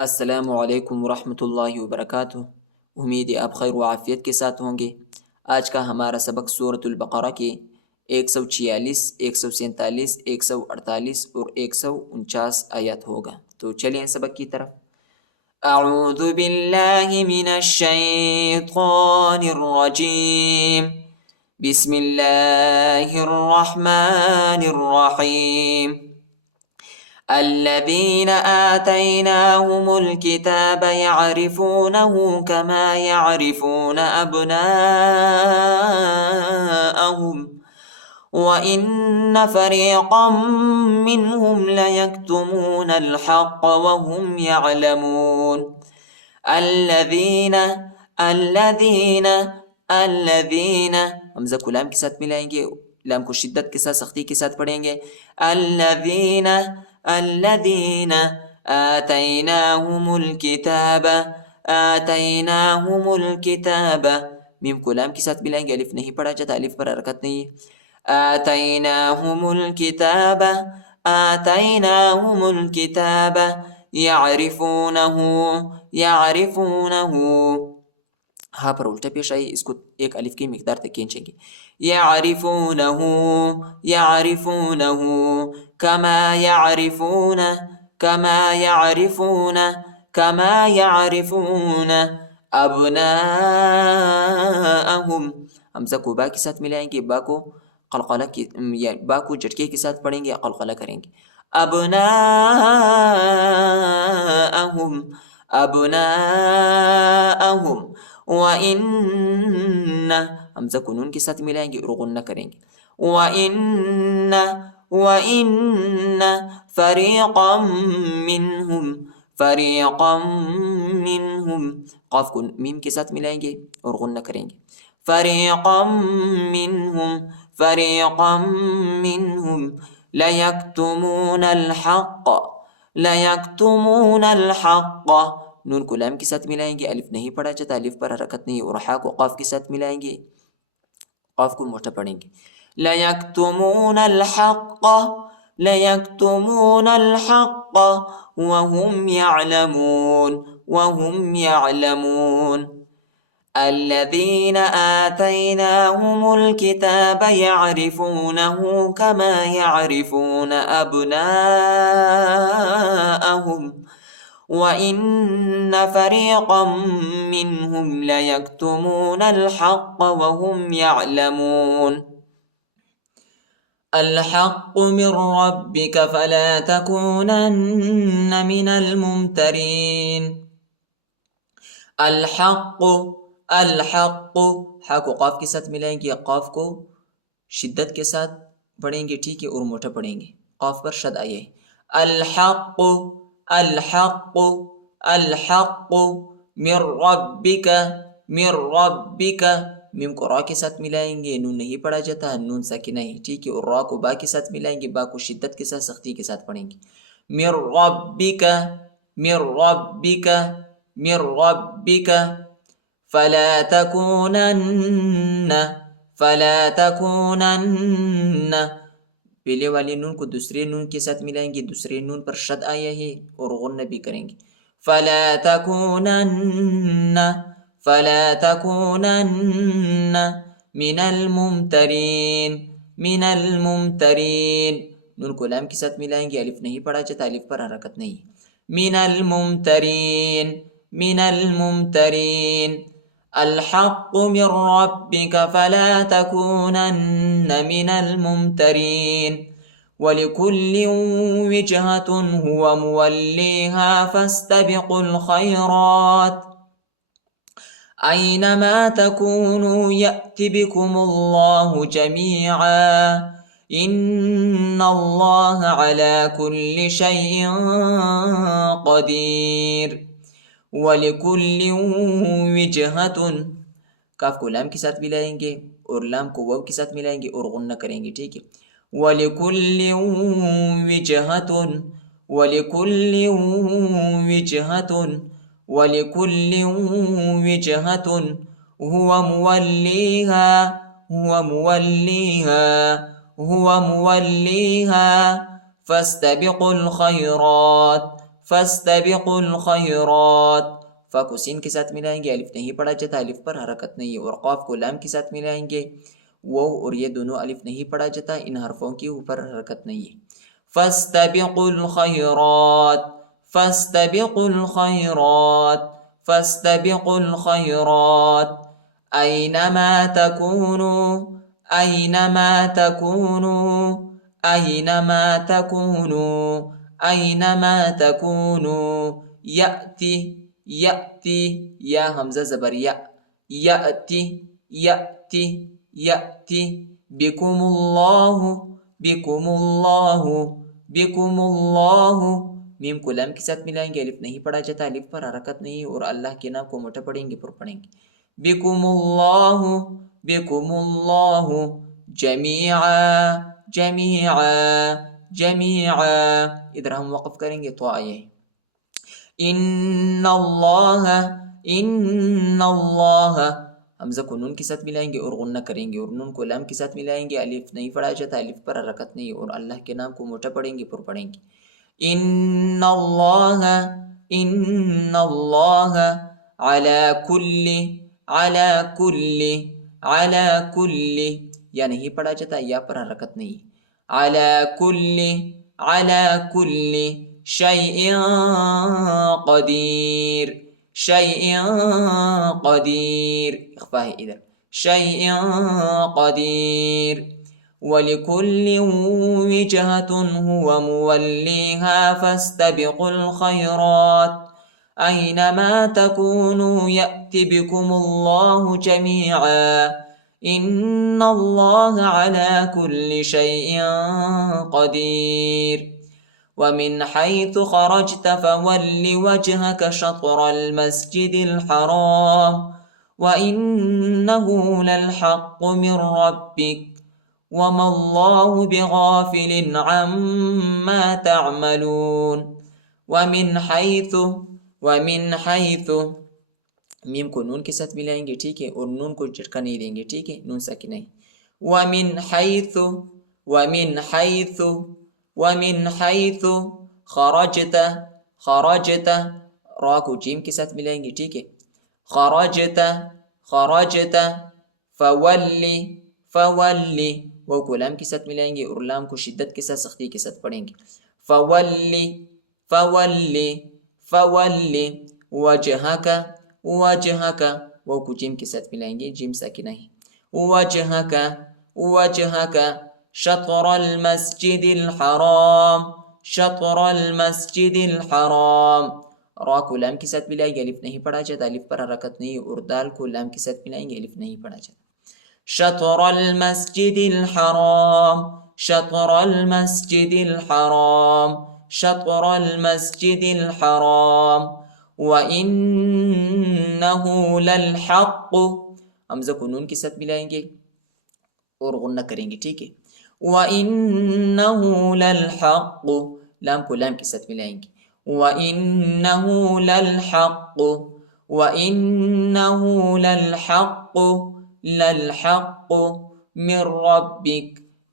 السلام علیکم ورحمۃ اللہ وبرکاتہ۔ امید ہے آپ خیر و عافیت کے ساتھ ہوں گے۔ آج کا ہمارا سبق سورۃ البقرہ کے 146، 147، 148 اور 149 آیات ہوگا۔ تو چلیں سبق کی طرف۔ اعوذ باللہ من الشیطان الرجیم، بسم اللہ الرحمن الرحیم۔ الذين آتيناهم الكتاب يعرفونه كما يعرفون أبناءهم وإن فريقا منهم ليكتمون الحق وهم يعلمون۔ الذين حمزہ کو لام کے ساتھ ملائیں گے، لام کو شدت کے ساتھ سختی کے ساتھ پڑھیں گے۔ الذين آتيناهم الكتاب، میم کو لام کے ساتھ ملائیں گے، الف نہیں پڑھا جاتا، الف پر حرکت نہیں ہے۔ آتيناهم الكتاب يعرفونه ہاں پر الٹا پیش آئی، اس کو ایک الف کی مقدار تک کھینچیں گے۔ يعرفونه كما يعرفون أبناءهم، حمزہ کو با کے ساتھ ملائیں گے، با کو قلقلہ کی با کو جھٹکے کے ساتھ پڑھیں گے، قلقلہ کریں گے۔ ابناءهم وَإِنَّ، حمزہ کو نون کے ساتھ ملائیں گے اور غنہ کریں گے۔ وَإِنَّ فَرِيقًا مِّنْهُمْ، قاف کو میم کے ساتھ ملائیں گے اور غنہ کریں گے۔ فَرِيقًا مِّنْهُمْ لَيَكْتُمُونَ الْحَقَّ، نون کو لام کے ساتھ ملائیں گے، الف نہیں پڑھا جاتا، الف پر حرکت نہیں ہے، اور ہا کو قاف کے ساتھ ملائیں گے، قاف کو موٹا پڑھیں گے۔ لَيَكْتُمُونَ الْحَقَّ وَهُمْ يَعْلَمُونَ۔ الَّذِينَ آتَيْنَاهُمُ الْكِتَابَ يَعْرِفُونَهُ كَمَا يَعْرِفُونَ أَبْنَاءَهُمْ وَإِنَّ فَرِيقًا مِّنْهُمْ لَيَكْتُمُونَ الْحَقَّ وَهُمْ يَعْلَمُونَ۔ الْحَقُّ مِنْ رَبِّكَ فَلَا تَكُونَنَّ مِنَ الْمُمْتَرِينَ۔ الحق ہا کو قاف کے ساتھ ملائیں گے، قاف کو شدت کے ساتھ پڑھیں گے، ٹھیک ہے، اور موٹا پڑھیں گے، قاف پر شد آیا ہے۔ الحق من ربک، میم کو را کے ساتھ ملائیں گے، نون نہیں پڑھا جاتا، نون ساکنہ ہے، ٹھیک ہے، اور را کو با کے ساتھ ملائیں گے، با کو شدت کے ساتھ سختی کے ساتھ پڑھیں گے۔ من ربک فلا تکونن، پہلے والی نون کو دوسرے نون کے ساتھ ملائیں گے، دوسرے نون پر شد آیا ہے اور غنہ بھی کریں گے۔ فلا تکونن من الممترین، نون کو لام کے ساتھ ملائیں گے، الف نہیں پڑھا جاتا، الف پر حرکت نہیں ہے۔ من الممترین الحق من ربك فلا تكونن من الممترين ولكل وجهة هو موليها فاستبقوا الخيرات أينما تكونوا يأت بكم الله جميعا إن الله على كل شيء قدير۔ وَلِكُلِّ وِجْهَةٌ، کاف کو لام کے ساتھ ملائیں گے اور لام کو واو کے ساتھ ملائیں گے اور غنہ کریں گے، ٹھیک ہے۔ وَلِكُلِّ وِجْهَةٌ هُوَ مُوَلِّيهَا فَاسْتَبِقُوا الْخَيْرَاتِ فاستبقوا الخيرات، فا کو سین کے ساتھ ملائیں گے، الف نہیں پڑھا جاتا، الف پر حرکت نہیں ہے، اور قاف کو لام کے ساتھ ملائیں گے، وہ اور یہ دونوں الف نہیں پڑھا جاتا، ان حرفوں کی اوپر حرکت نہیں ہے۔ فاستبقوا الخيرات، فاستبقوا الخيرات، فاستبقوا الخيرات، أينما تكونوا، أينما تكونوا، أينما تكونوا، أينما تكونوا، يأتي، يأتي، یا حمزہ زبر یا، يأتي، يأتي، يأتي، بكم اللہ، بكم اللہ، بكم اللہ، میم کو لام کے ساتھ ملائیں گے، الف نہیں پڑھا جاتا، الف پر حرکت نہیں، اور اللہ کے نام کو موٹا پڑھیں گے، پر پڑھیں گے، بكم اللہ، بكم اللہ، جميعا، جميعا، جميعا، ادھر ہم وقف کریں گے تو آئے ان اللہ، ان اللہ، حمزہ کو نون کے ساتھ ملائیں گے اور غنہ کریں گے، اور نون کو لام کے ساتھ ملائیں گے، الف نہیں پڑھا جاتا، الف پر حرکت نہیں، اور اللہ کے نام کو موٹا پڑھیں گے، پر پڑھیں گے، ان اللہ، ان اللہ، علی کل، علی کل، علی کل، یا نہیں پڑھا جاتا، یا پر حرکت نہیں، علی کل، علی کل شیء قدیر، شیء قدیر، اخفا ہے ادھر، شیء قدیر، وَلِكُلٍّ وِجْهَةٌ هُوَ مُوَلِّيهَا فَاسْتَبِقُوا الْخَيْرَاتِ أَيْنَمَا تَكُونُوا يَأْتِ بِكُمُ اللَّهُ جَمِيعًا إِنَّ اللَّهَ عَلَى كُلِّ شَيْءٍ قَدِيرٌ وَمِنْ حَيْثُ خَرَجْتَ فَوَلِّ وَجْهَكَ شَطْرَ الْمَسْجِدِ الْحَرَامِ وَإِنَّهُ لَلْحَقُّ مِنْ رَبِّكَ وَمَا اللَّهُ بِغَافِلٍ عَمَّا تَعْمَلُونَ وَمِنْ حَيْثُ، وَمِنْ حَيْثُ، میم کو نون کے ساتھ ملائیں گے، ٹھیک ہے، اور نون کو جھٹکا نہیں دیں گے، ٹھیک ہے، نون ساکن نہیں، وَمِنْ حَيْثُ، وَمِنْ حَيْثُ، وَمِنْ حَيْثُ خَرَجْتَ، خَرَجْتَ، را کو جیم کے ساتھ ملائیں گے، ٹھیک ہے، خَرَجْتَ، خَرَجْتَ، فَوَلِّ، فَوَلِّ، وہ کو لام کے ساتھ ملائیں گے، اور لام کو شدت کے ساتھ، سختی کے ساتھ پڑھیں گے، فَوَلِّ، فَوَلِّ، فَوَلِّ وَجْهَكَ، وَجْهَكَ، وہ کو جیم کے ساتھ ملائیں گے، جیم ساکنہ ہے، وَجْهَكَ، وَجْهَكَ شطر المسجد الحرام، شطر المسجد الحرام، را کو لام کے ساتھ ملائیں گے، الف نہیں پڑھا جاتا، الف پر حرکت نہیں، اور دال کو لام کے ساتھ ملائیں گے، الف نہیں پڑھا جاتا، شطر المسجد الحرام، شطر المسجد الحرام، شطر المسجد الحرام، وَإِنَّهُ لَلْحَقُّ، حمزہ کو نون کے ساتھ ملائیں گے اور غنہ کریں گے، ٹھیک ہے، وَإِنَّهُ لَلْحَقُّ، لام کو لام کے ساتھ ملائیں گے، وَإِنَّهُ لَلْحَقُّ، وَإِنَّهُ لَلْحَقُّ، لَلْحَقُّ مِنْ رَبِّكَ،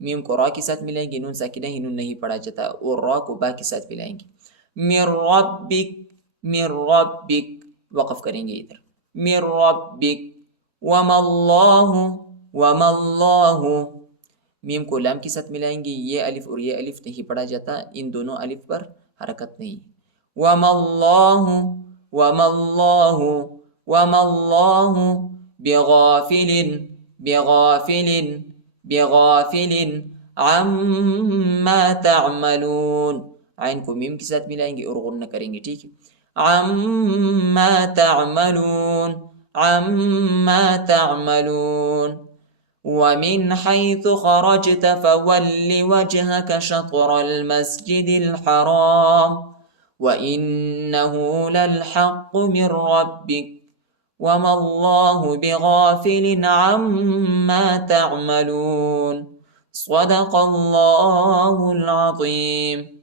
میم کو را کے ساتھ ملائیں گے، نون ساکنہ ہی، نون نہیں پڑھا جاتا، اور را کو با کے ساتھ ملائیں گے، مِنْ رَبِّكَ، مِنْ رَبِّكَ، وقف کریں گے ادھر، مِنْ رَبِّكَ، وَمَا اللَّهُ، وَمَا اللَّهُ، میم کو لام کے ساتھ ملائیں گے، یہ الف اور یہ الف نہیں پڑھا جاتا، ان دونوں الف پر حرکت نہیں، وَمَا اللَّهُ، وَمَا اللَّهُ، وَمَا اللَّهُ بِغَافِلٍ، بِغَافِلٍ، بِغَافِلٍ عَمَّا تَعْمَلُونَ، عین کو میم کے ساتھ ملائیں گے اور غنہ کریں گے، ٹھیک ہے، عَمَّا تَعْمَلُونَ، عَمَّا تَعْمَلُونَ وَمِنْ حَيْثُ خَرَجْتَ فَوَلِّ وَجْهَكَ شَطْرَ الْمَسْجِدِ الْحَرَامِ وَإِنَّهُ لَلْحَقُّ مِنْ رَبِّكَ وَمَا اللَّهُ بِغَافِلٍ عَمَّا تَعْمَلُونَ صدق اللہ العظیم۔